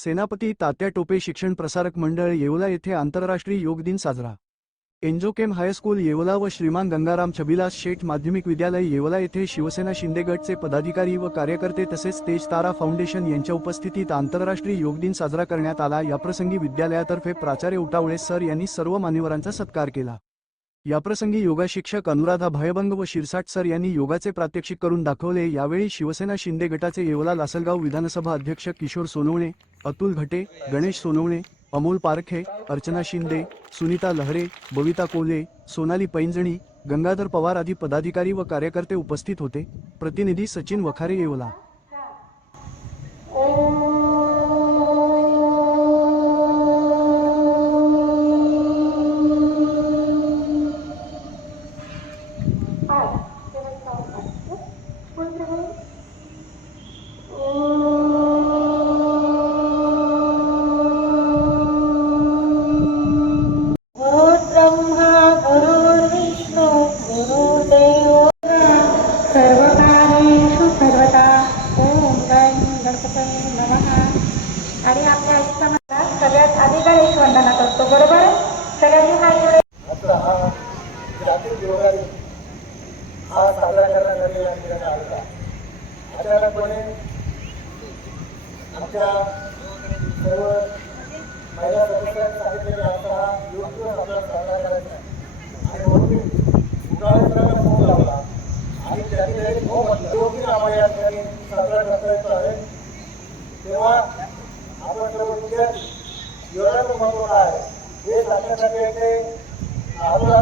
सेनापती तात्या टोपे शिक्षण प्रसारक मंडळ येवला येथे आंतरराष्ट्रीय योग दिन साजरा. एन्जोकेम हायस्कूल येवला व श्रीमान गंगाराम छबिलास शेठ माध्यमिक विद्यालय येवला येथे शिवसेना शिंदे गटचे पदाधिकारी व कार्यकर्ते तसेच तेज तारा फाउंडेशन यांच्या उपस्थितीत आंतरराष्ट्रीय योग दिन साजरा करण्यात आला. याप्रसंगी विद्यालयातर्फे प्राचार्य उटावळे सर यांनी सर्व मान्यवरांचा सत्कार केला. याप्रसंगी योगा शिक्षक अनुराधा भयभंग व शिरसाट सर यांनी योगाचे प्रात्यक्षिक करून दाखवले. यावेळी शिवसेना शिंदे गटाचे येवला लासलगाव विधानसभा अध्यक्ष किशोर सोनवणे अतुल घटे गणेश सोनवणे अमोल पारखे अर्चना शिंदे सुनीता लहरे बविता कोले सोनाली पैंजणी गंगाधर पवार आदी पदाधिकारी व कार्यकर्ते उपस्थित होते. प्रतिनिधी सचिन वखारे येवला. गण नमः आणि आपल्या आयुष्यामध्ये सगळ्यात आधी गणेश वंदना करतो बरोबर सगळ्यांनी हात. जोडले हा जागतिक हा साजरा करण्यासाठी या ठिकाणी आलेला अचानकपणे आमच्या सर्व महिला सदस्यांनी आता हा योग दिवस आपल्याला साजरा करायचा आणि म्हणून उन्हाळ्यात लावला आणि त्यांनी हो म्हटलं आम्हाला आहे. तेव्हा आपण सर्व विद्यार्थी योजना आहे. हे सांगण्यासाठी ते आजूबाजूला